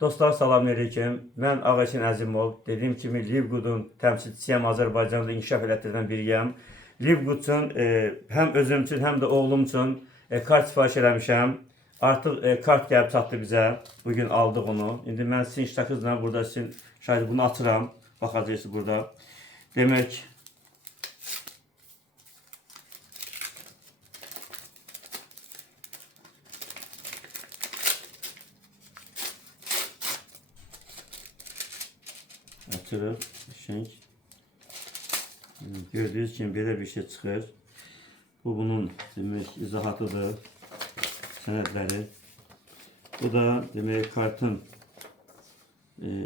Dostlar, salamünaleyküm. Mən Ağaçın Əzimov. Dediyim kimi Livgood'un təmsilçisiyəm, Azərbaycanda inkişaf elətdirən biriyəm. Livgood üçün həm özüm üçün, həm də oğlum üçün kart sifariş eləmişəm. Artıq kart gəlib çatdı bizə. Bugün aldıq onu. İndi mən sizin iştahınızla burada sizin şahidi bunu açıram. Baxacaqsınız burada. Demək, açırıq, şenk. Gördüğünüz kimi belə bir şey çıxır. Bu bunun demək izahatıdır, sənədləri. Bu da demək kartın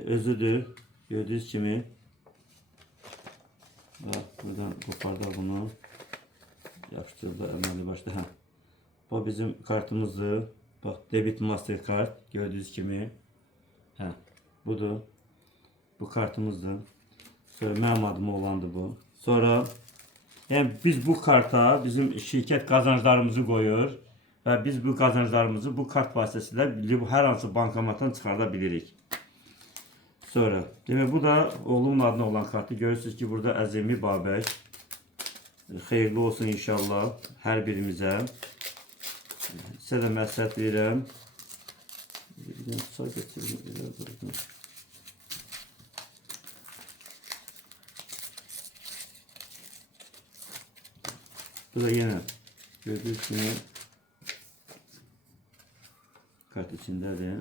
özüdür. Gördüğünüz kimi. Buradan kopardıq bunu. Yapışdırdı əməli başda. Bu bizim kartımızdır. Bax, debit mastercard gördüğünüz kimi. Budur. Bu kartımızdır. Sonra mənim adıma olandı bu. Sonra yani biz bu karta bizim şirket kazanclarımızı koyuyor ve biz bu kazanclarımızı bu kart vasıtasıyla her hansı bankomattan çıkartabilirik. Sonra demek bu da oğlumun adına olan kartı. Görürsünüz ki burada Əzimi Babək. Xeyirli olsun inşallah her birimize. Size de məsləhət verirəm. Bu da yine gördüğünüz gibi kart içindedir.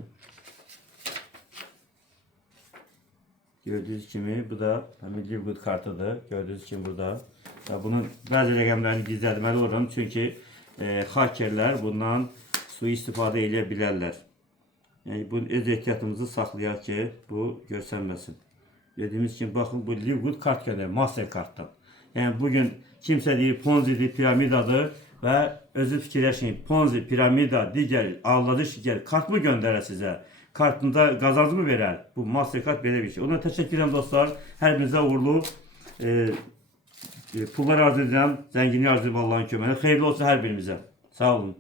Gördüğünüz gibi bu da Livgood kartıdır. Gördüğünüz gibi burada. Ya bunun bazı rəqəmlərini gizlətməli olurum çünkü hakerlər bundan sui-istifadə edə bilərlər. Yani bu öz ehtiyatımızı saxlayaq ki bu görsənməsin. Gördüğünüz gibi bakın bu Livgood kart göndərir Mastercard'dan. Yani bugün kimse deyir Ponzi'dir, piramidadır ve özü fikirləşin. Ponzi, piramida, digər aldadış digər kart mı göndərər sizə? Kartında qazancı mı verər? Bu Mastercard belə bir şey. Ona təşəkkür edirəm dostlar. Hər birinizə uğurlu pullar arzu edirəm. Zənginlik arzu edirəm Allahın köməyinə. Xeyirli olsun hər birimizə. Sağ olun.